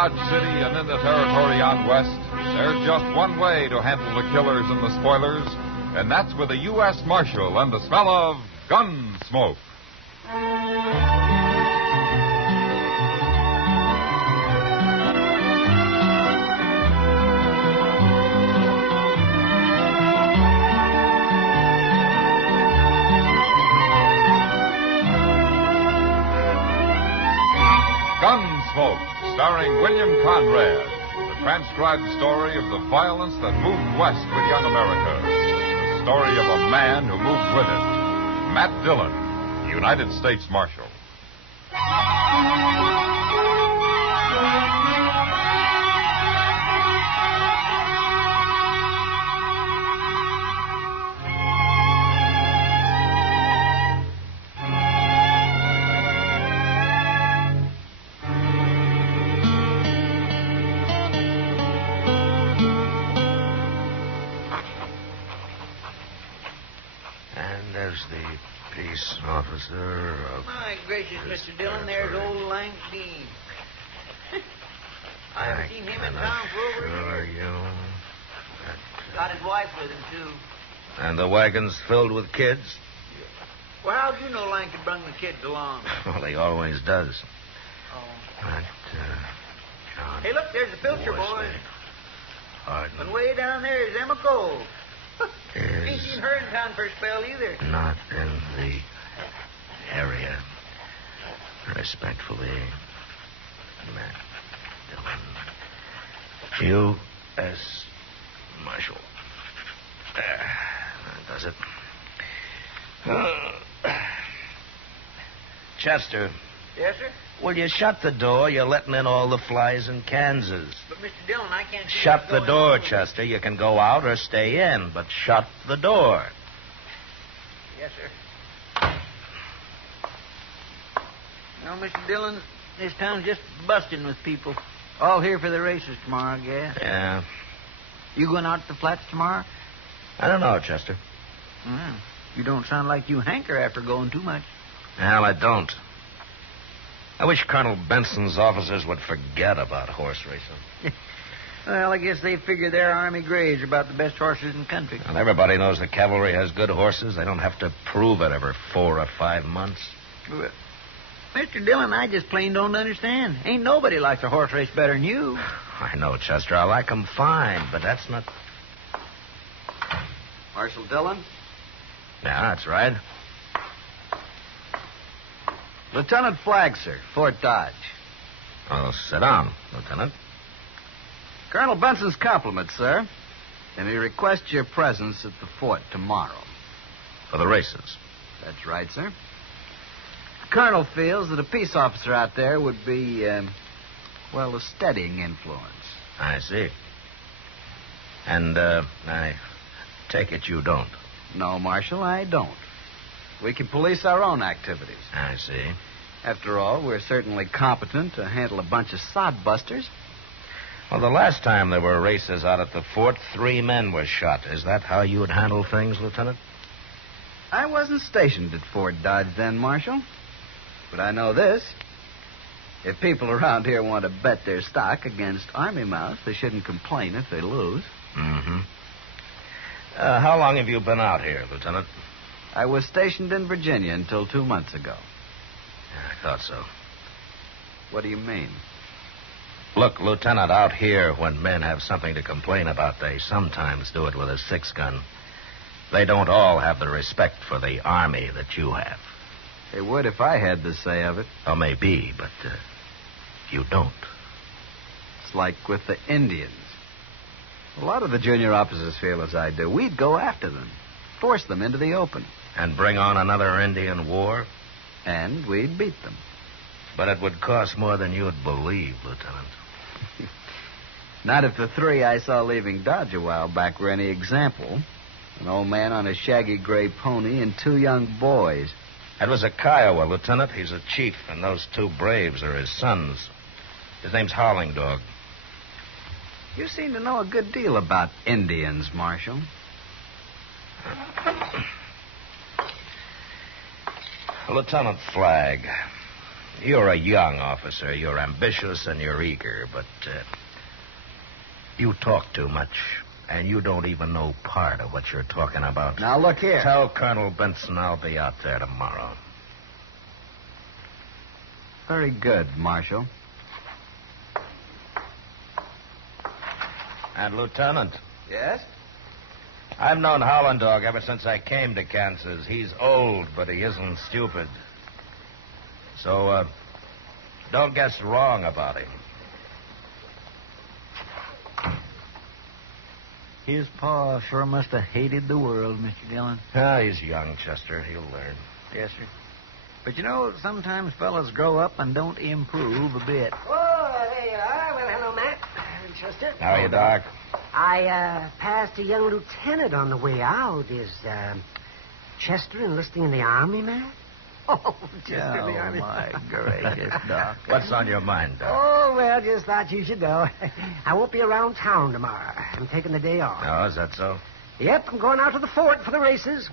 Dodge City and in the territory on west, there's just one way to handle the killers and the spoilers, and that's with a U.S. Marshal and the smell of Gunsmoke. Gunsmoke, starring William Conrad, the transcribed story of the violence that moved west with young America. The story of a man who moved with it. Matt Dillon, United States Marshal. The peace officer of... My gracious, Mr. Dillon, there's old Lank Dean. I haven't seen him in town for over a year. Got his wife with him, too. And the wagon's filled with kids? Well, how'd you know Lank had brung the kids along? Well, he always does. Oh. But, John... Hey, look, there's the Pilcher boy. Pardon? And way down there is Emma Cole. Is ain't seen her in town for a spell either. Not in the area. Respectfully, Matt Dillon, U.S. Marshal. That does it. Chester. Yes, sir? Will you shut the door? You're letting in all the flies in Kansas. But, Mr. Dillon, I can't... Shut the door, Chester. You can go out or stay in, but shut the door. Yes, sir. No, Mr. Dillon, this town's just busting with people. All here for the races tomorrow, I guess. Yeah. You going out to the flats tomorrow? I don't know, Chester. You don't sound like you hanker after going too much. Well, I don't. I wish Colonel Benson's officers would forget about horse racing. Well, I guess they figure their Army grays are about the best horses in the country. Well, everybody knows the cavalry has good horses. They don't have to prove it every 4 or 5 months. Well, Mr. Dillon, I just plain don't understand. Ain't nobody likes a horse race better than you. I know, Chester. I like 'em fine, but that's not... Marshal Dillon? Yeah, that's right. Lieutenant Flagg, sir, Fort Dodge. Oh, sit down, Lieutenant. Colonel Benson's compliments, sir. And he requests your presence at the fort tomorrow. For the races. That's right, sir. The Colonel feels that a peace officer out there would be, a steadying influence. I see. And, I take it you don't. No, Marshal, I don't. We can police our own activities. I see. After all, we're certainly competent to handle a bunch of sodbusters. Well, the last time there were races out at the fort, 3 men were shot. Is that how you would handle things, Lieutenant? I wasn't stationed at Fort Dodge then, Marshal. But I know this. If people around here want to bet their stock against Army mouse, they shouldn't complain if they lose. Mm-hmm. How long have you been out here, Lieutenant? I was stationed in Virginia until 2 months ago. Yeah, I thought so. What do you mean? Look, Lieutenant, out here, when men have something to complain about, they sometimes do it with a 6-gun. They don't all have the respect for the Army that you have. They would if I had the say of it. Oh, maybe, but you don't. It's like with the Indians. A lot of the junior officers feel as I do. We'd go after them, force them into the open. And bring on another Indian war? And we'd beat them. But it would cost more than you'd believe, Lieutenant. Not if the 3 I saw leaving Dodge a while back were any example. An old man on a shaggy gray pony and 2 young boys. That was a Kiowa, Lieutenant. He's a chief, and those 2 braves are his sons. His name's Howling Dog. You seem to know a good deal about Indians, Marshal. Lieutenant Flagg, You're a young officer. You're ambitious and you're eager, but you talk too much, and you don't even know part of what you're talking about. Now, look here. Tell Colonel Benson I'll be out there tomorrow. Very good, Marshal. And, Lieutenant, Yes? I've known Howland Dog ever since I came to Kansas. He's old, but he isn't stupid. So, don't guess wrong about him. His pa sure must have hated the world, Mr. Dillon. Ah, he's young, Chester. He'll learn. Yes, sir. But you know, sometimes fellas grow up and don't improve a bit. Oh, there you are. Well, hello, Matt. Chester. How are you, Doc? I passed a young lieutenant on the way out. Is Chester enlisting in the Army, Matt? Oh, Chester in the Army. My gracious, Doc. What's on your mind, Doc? Oh, well, just thought you should know. I won't be around town tomorrow. I'm taking the day off. Oh, is that so? Yep, I'm going out to the fort for the races.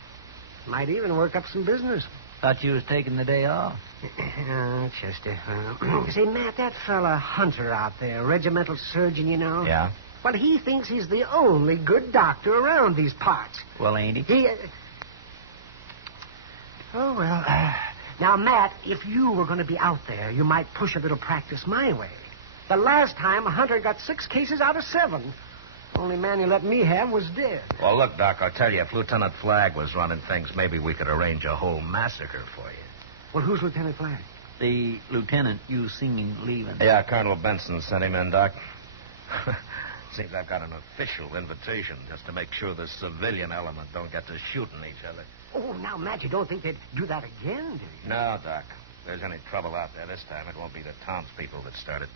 Might even work up some business. Thought you was taking the day off. Chester. Say, Matt, that fella Hunter out there, regimental surgeon, you know. Yeah? Well, he thinks he's the only good doctor around these parts. Well, ain't he? He. Oh, well. Now, Matt, if you were going to be out there, you might push a little practice my way. The last time, Hunter got 6 cases out of 7. Only man you let me have was dead. Well, look, Doc, I'll tell you, if Lieutenant Flagg was running things, maybe we could arrange a whole massacre for you. Well, who's Lieutenant Flagg? The lieutenant you seen leaving. Yeah, Colonel Benson sent him in, Doc. Seems I've got an official invitation just to make sure the civilian element don't get to shooting each other. Oh, now, Matt, you don't think they'd do that again, do you? No, Doc. If there's any trouble out there this time, it won't be the townspeople that start it.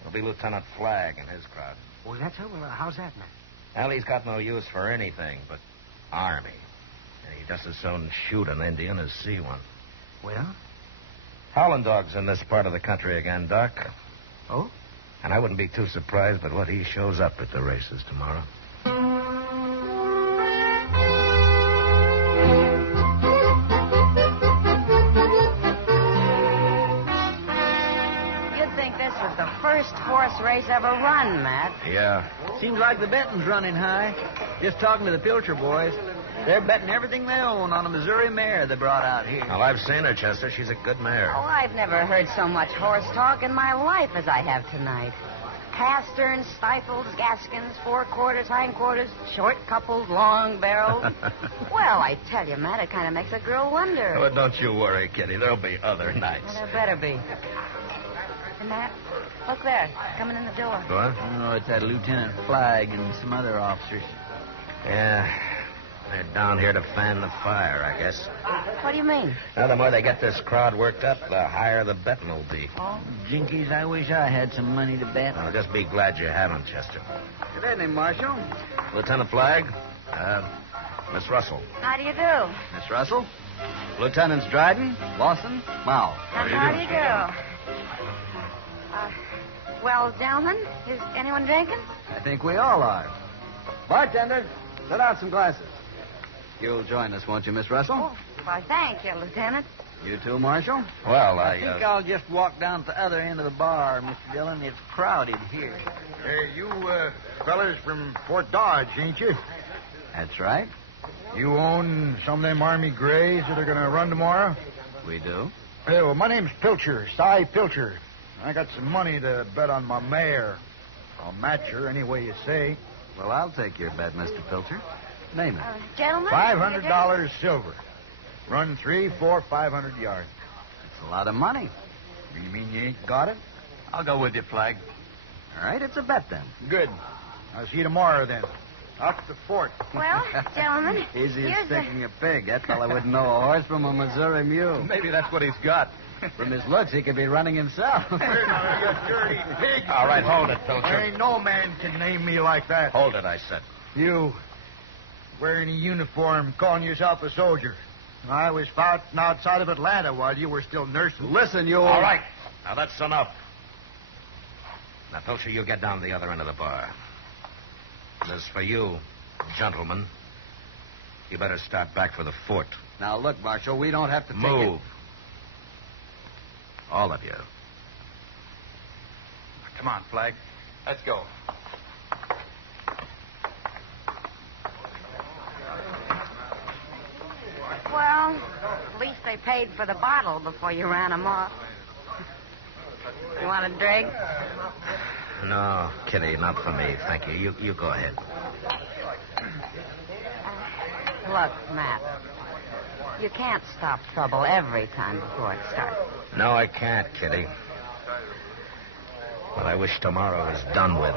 It'll be Lieutenant Flagg and his crowd. Oh, is that so? Well, how's that, Matt? Well, he's got no use for anything but army. And he'd just as soon shoot an Indian as see one. Well? Howland Dog's in this part of the country again, Doc. Oh? And I wouldn't be too surprised but what he shows up at the races tomorrow. You'd think this was the first horse race ever run, Matt. Yeah. Seems like the betting's running high. Just talking to the Pilcher boys. They're betting everything they own on a Missouri mare they brought out here. Well, I've seen her, Chester. She's a good mare. Oh, I've never heard so much horse talk in my life as I have tonight. Pasterns, stifles, gaskins, forequarters, hindquarters, short couples, long barrels. Well, I tell you, Matt, it kind of makes a girl wonder. Well, don't you worry, Kitty. There'll be other nights. Well, there better be. Hey, Matt, look there, coming in the door. What? Oh, it's that Lieutenant Flagg and some other officers. Yeah. They're down here to fan the fire, I guess. What do you mean? Now, the more they get this crowd worked up, the higher the betting will be. Oh, Jinkies, I wish I had some money to bet. Well, just be glad you haven't, Chester. Good evening, Marshal. Lieutenant Flagg, Miss Russell. how do you do? Miss Russell. Lieutenants Dryden, Lawson, Mao. How do you do? Well, gentlemen, is anyone drinking? I think we all are. Bartender, set out some glasses. You'll join us, won't you, Miss Russell? Oh, well, thank you, Lieutenant. You too, Marshal? Well, I think I'll just walk down to the other end of the bar, Mr. Dillon. It's crowded here. Hey, you fellas from Fort Dodge, ain't you? That's right. You own some of them Army Grays that are going to run tomorrow? We do. Hey, well, my name's Pilcher, Cy Pilcher. I got some money to bet on my mare. I'll match her any way you say. Well, I'll take your bet, Mr. Pilcher. Name it. Gentlemen? $500 silver. Run 3, 4, 500 yards. It's a lot of money. You mean you ain't got it? I'll go with you, Flagg. All right, it's a bet then. Good. I'll see you tomorrow then. Up the fort. Well, gentlemen, Easy as here's the... sticking a pig. That fella wouldn't know a horse from a Missouri mule. Maybe that's what he's got. From his looks, he could be running himself. Here now, you dirty pig. All right, hold it, Pilcher. There ain't no man can name me like that. Hold it, I said. You wearing a uniform, calling yourself a soldier. I was fighting outside of Atlanta while you were still nursing. Listen, you... All right. Now, that's enough. Now, Pilcher, you get down to the other end of the bar. And as for you, gentlemen, you better start back for the fort. Now, look, Marshal, we don't have to take it... Move. All of you. Come on, Flag. Let's go. Well, at least they paid for the bottle before you ran them off. You want a drink? No, Kitty, not for me. Thank you. You go ahead. Look, Matt, you can't stop trouble every time before it starts. No, I can't, Kitty. But I wish tomorrow was done with.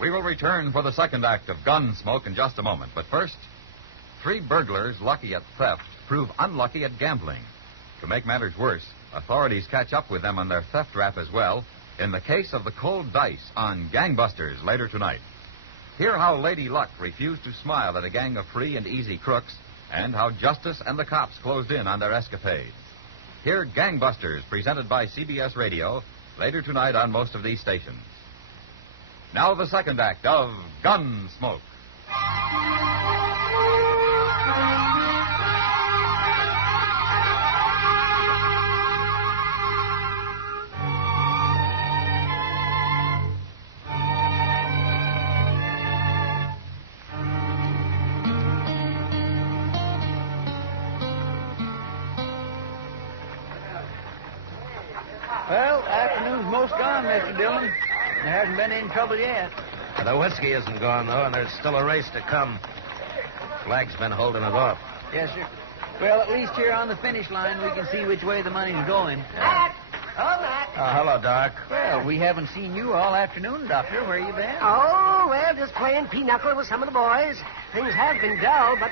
We will return for the second act of Gunsmoke in just a moment. But first, 3 burglars lucky at theft prove unlucky at gambling. To make matters worse, authorities catch up with them on their theft rap as well in the case of the cold dice on Gangbusters later tonight. Hear how Lady Luck refused to smile at a gang of free and easy crooks and how justice and the cops closed in on their escapades. Hear Gangbusters presented by CBS Radio later tonight on most of these stations. Now the second act of Gunsmoke. Well, afternoon's most gone, Mr. Dillon. There hasn't been any trouble yet. The whiskey isn't gone, though, and there's still a race to come. Flag's been holding it off. Yes, sir. Well, at least here on the finish line, we can see which way the money's going. Matt! Oh, Matt! Hello, Doc. Well, we haven't seen you all afternoon, Doctor. Where you been? Oh, well, just playing pinochle with some of the boys. Things have been dull, but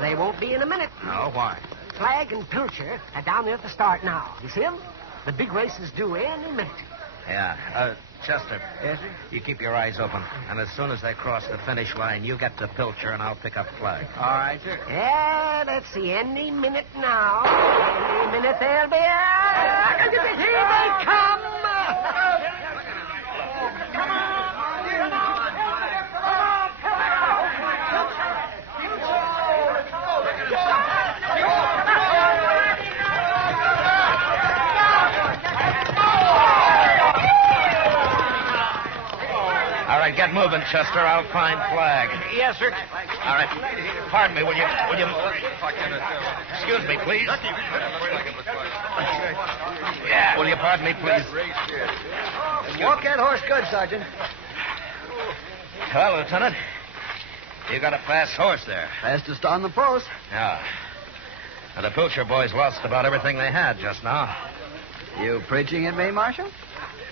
they won't be in a minute. Oh, why? Flag and Pilcher are down there at the start now. You see them? The big race is due any minute. Yeah. Chester. Yes, sir? You keep your eyes open. And as soon as they cross the finish line, you get to Pilcher, and I'll pick up Flag. All right, sir. Yeah, let's see. Any minute now. Any minute they'll be... Here they come! Come on! All right, get moving, Chester. I'll find Flag. Yes, sir. All right. Pardon me, will you... Excuse me, please. Yeah, will you pardon me, please? Walk that horse good, Sergeant. Well, Lieutenant, you got a fast horse there. Fastest on the post. Yeah. And the Pilcher boys lost about everything they had just now. You preaching at me, Marshal?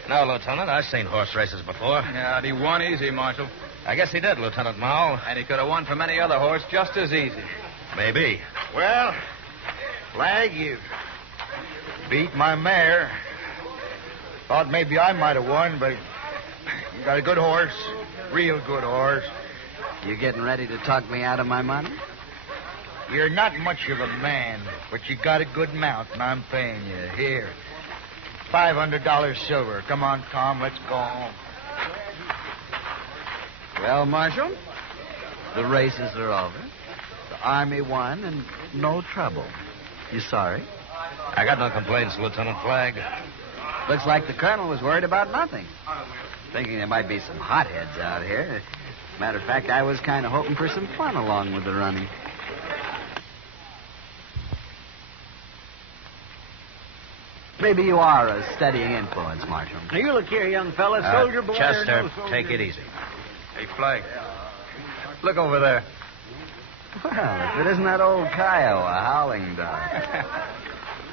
No, Lieutenant, I've seen horse races before. Yeah, and he won easy, Marshal. I guess he did, Lieutenant Mao. And he could have won from any other horse just as easy. Maybe. Well, Flag, you beat my mare. Thought maybe I might have won, but you got a good horse. Real good horse. You getting ready to talk me out of my money? You're not much of a man, but you got a good mount, and I'm paying you. Here. $500 silver. Come on, Tom, let's go home. Well, Marshal, the races are over. The Army won, and no trouble. You sorry? I got no complaints, Lieutenant Flag. Looks like the colonel was worried about nothing. Thinking there might be some hotheads out here. Matter of fact, I was kind of hoping for some fun along with the running. Maybe you are a steadying influence, Marshal. Now, you look here, young fella. Soldier boy. Chester, or no soldier. take it easy. Hey, Flag. Look over there. Well, if it isn't that old Kiowa, a howling dog.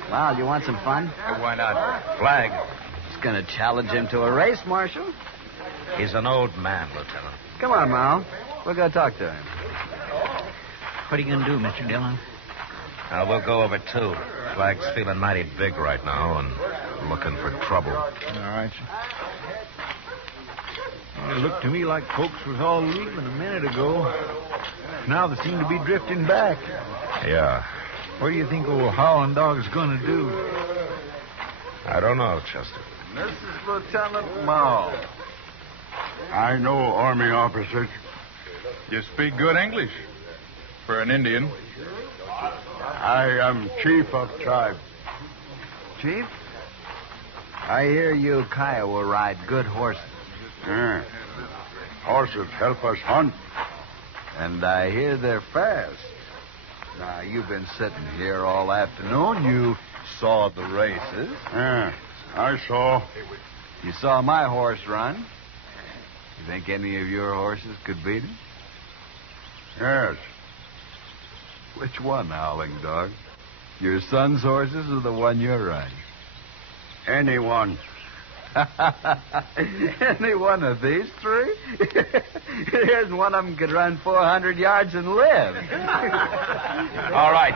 Well, you want some fun? Why not? Flag. Just going to challenge him to a race, Marshal. He's an old man, Lieutenant. Come on, Mal. We'll go talk to him. What are you going to do, Mr. Dillon? We'll go over, too. Flag's feeling mighty big right now and looking for trouble. All right, sir. Well, it looked to me like folks was all leaving a minute ago. Now they seem to be drifting back. Yeah. What do you think old Howling Dog's going to do? I don't know, Chester. This is Lieutenant Mao. I know Army officers. You speak good English for an Indian. I am chief of tribe. Chief, I hear you Kiowa ride good horses. Yeah. Horses help us hunt. And I hear they're fast. Now, you've been sitting here all afternoon. You saw the races. Yeah, I saw. You saw my horse run. You think any of your horses could beat him? Yes. Which one, Howling Dog? Your son's horses or the one you're riding? Anyone. Any one of these three? Here's one of them could run 400 yards and live. All right.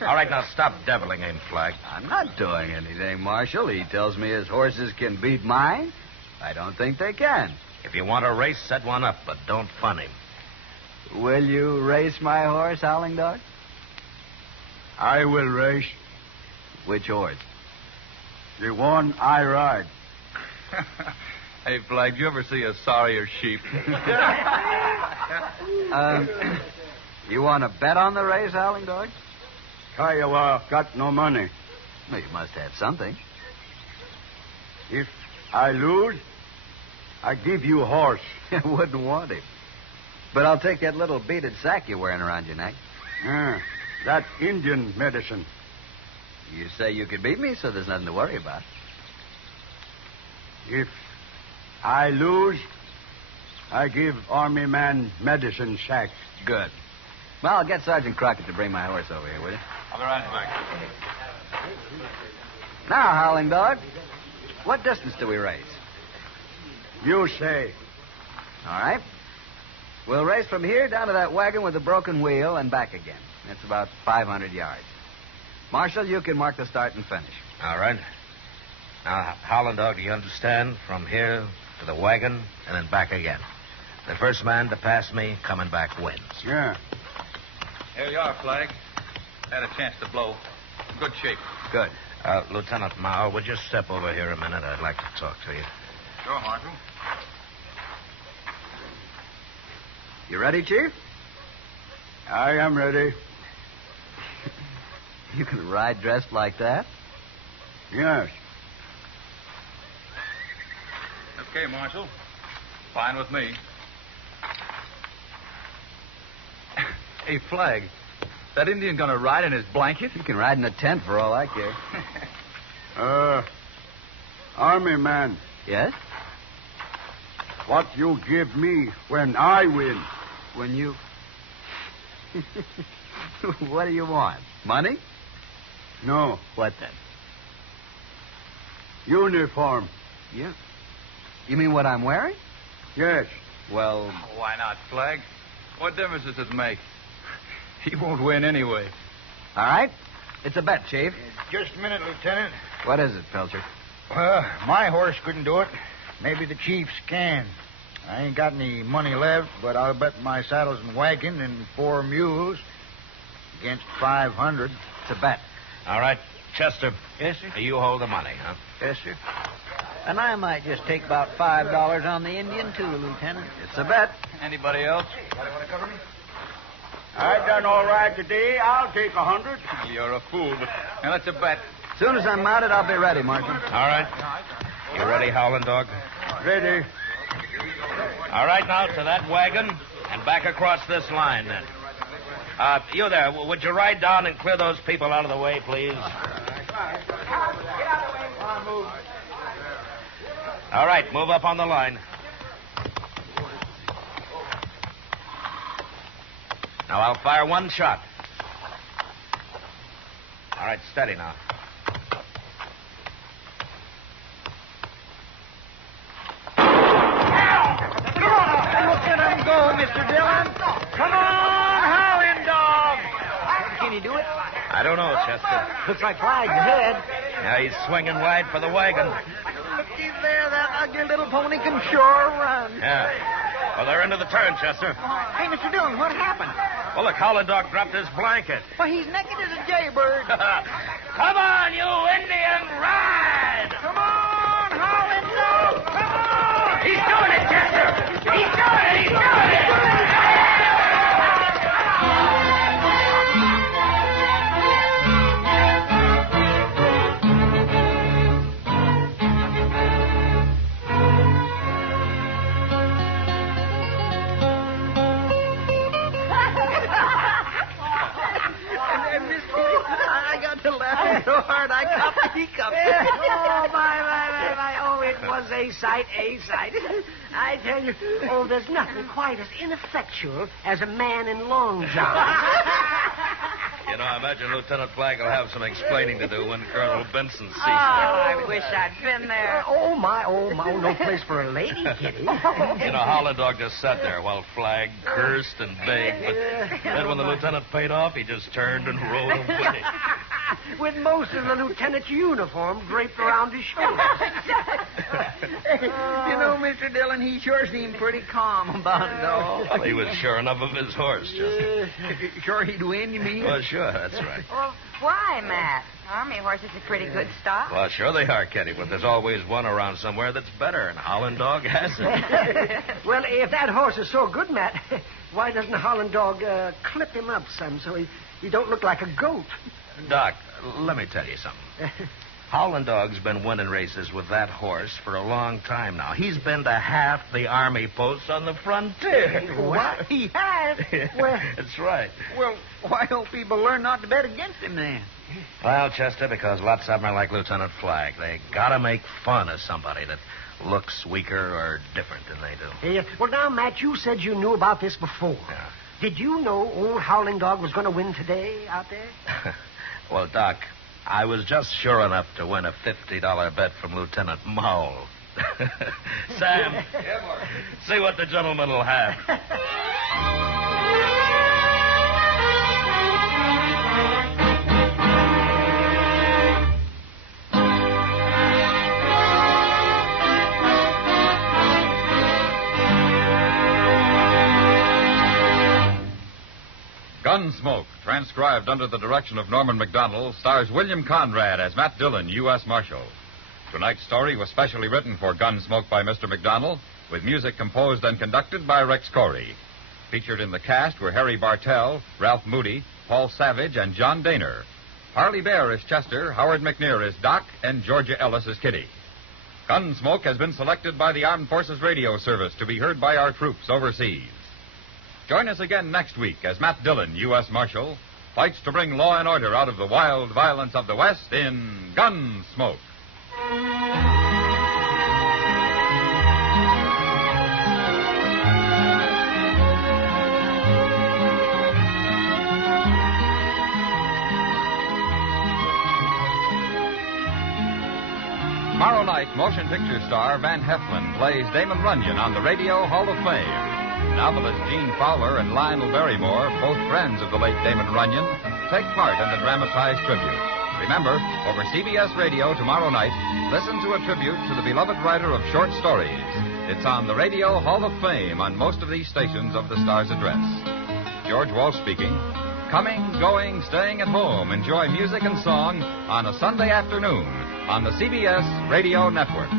All right, now stop deviling him, Flag. I'm not doing anything, Marshal. He tells me his horses can beat mine. I don't think they can. If you want a race, set one up, but don't fun him. Will you race my horse, Howling Dog? I will race. Which horse? The one I ride. Hey, Flag, did you ever see a sorrier sheep? You want to bet on the race, Howling Dog? Kiowa got no money. Well, you must have something. If I lose, I give you a horse. You wouldn't want him. But I'll take that little beaded sack you're wearing around your neck. Yeah, that Indian medicine. You say you could beat me, so there's nothing to worry about. If I lose, I give Army man medicine sack. Good. Well, I'll get Sergeant Crockett to bring my horse over here, will you? I'll be right back. Now, Howling Dog, what distance do we race? You say. All right. We'll race from here down to that wagon with the broken wheel and back again. That's about 500 yards. Marshal, you can mark the start and finish. All right. Now, Howland Dog, do you understand? From here to the wagon and then back again. The first man to pass me coming back wins. Yeah. Here you are, Flag. Had a chance to blow. Good shape. Good. Lieutenant Mao, would you step over here a minute? I'd like to talk to you. Sure, Marshal. You ready, Chief? I am ready. You can ride dressed like that? Yes. Okay, Marshal. Fine with me. Hey, Flag, that Indian gonna ride in his blanket? You can ride in a tent for all I care. Army man, Yes? what you give me when I win? When you... What do you want? Money? No. What then? Uniform. Yeah. You mean what I'm wearing? Yes. Well... Why not, Flag? What difference does it make? He won't win anyway. All right. It's a bet, Chief. Just a minute, Lieutenant. What is it, Pilcher? My horse couldn't do it. Maybe the chief's can. I ain't got any money left, but I'll bet my saddles and wagon and 4 mules against 500. It's a bet. All right, Chester. Yes, sir. You hold the money, huh? Yes, sir. And I might just take about $5 on the Indian, too, Lieutenant. It's a bet. Anybody else? I done all right today. I'll take 100. You're a fool, but now that's a bet. As soon as I'm mounted, I'll be ready, Marshal. All right. You ready, Howland Dog? Ready. All right, now to that wagon and back across this line, then. You there, would you ride down and clear those people out of the way, please? All right, move up on the line. Now, I'll fire one shot. All right, steady now. Look at him go, Mr. Dillon. Come on, Howling Dog. Can he do it? I don't know, Chester. Looks like Flag's ahead. Yeah, he's swinging wide for the wagon. Looky there, that ugly little pony can sure run. Yeah. Well, they're into the turn, Chester. Hey, Mr. Dillon, what happened? Well, look, Howling Dog dropped his blanket. Well, he's naked as a jaybird. Come on, you Indian, ride! Come on, Howling Dog! Come on! He's doing it, Chester! He's doing it! He's doing it! I got to laugh so hard I got the hiccups. Oh, my. Oh, it was a sight. I tell you, there's nothing quite as ineffectual as a man in long johns. You know, I imagine Lieutenant Flagg will have some explaining to do when Colonel Benson sees him. I wish I'd been there. Oh, my. No place for a lady, Kitty. You know, Howling Dog just sat there while Flagg cursed and begged, but then when the lieutenant paid off, he just turned and rode away. With most of the lieutenant's uniform draped around his shoulders. You know, Mr. Dillon, he sure seemed pretty calm about it all. Well, he was sure enough of his horse, Chester. Sure he'd win, you mean? Well, sure, that's right. Well, why, Matt? Army horses are pretty good stock. Well, sure they are, Kitty, but there's always one around somewhere that's better, and Howling Dog has it. Well, if that horse is so good, Matt, why doesn't Howling Dog clip him up some so he don't look like a goat? Doc, let me tell you something. Howling Dog's been winning races with that horse for a long time now. He's been to half the army posts on the frontier. What? He has? Well, that's right. Well, why don't people learn not to bet against him then? Well, Chester, because lots of them are like Lieutenant Flagg. They gotta make fun of somebody that looks weaker or different than they do. Well, now, Matt, you said you knew about this before. Yeah. Did you know old Howling Dog was going to win today out there? Well, Doc, I was just sure enough to win a $50 bet from Lieutenant Mowell. Sam, see what the gentleman will have. Gunsmoke, transcribed under the direction of Norman MacDonnell, stars William Conrad as Matt Dillon, U.S. Marshal. Tonight's story was specially written for Gunsmoke by Mr. MacDonnell, with music composed and conducted by Rex Corey. Featured in the cast were Harry Bartell, Ralph Moody, Paul Savage, and John Daner. Parley Baer is Chester, Howard McNear is Doc, and Georgia Ellis is Kitty. Gunsmoke has been selected by the Armed Forces Radio Service to be heard by our troops overseas. Join us again next week as Matt Dillon, U.S. Marshal, fights to bring law and order out of the wild violence of the West in Gunsmoke. Tomorrow night, motion picture star Van Heflin plays Damon Runyon on the Radio Hall of Fame. Novelist Gene Fowler and Lionel Barrymore, both friends of the late Damon Runyon, take part in the dramatized tribute. Remember, over CBS Radio tomorrow night, listen to a tribute to the beloved writer of short stories. It's on the Radio Hall of Fame on most of these stations of the Star's address. George Walsh speaking. Coming, going, staying at home. Enjoy music and song on a Sunday afternoon on the CBS Radio Network.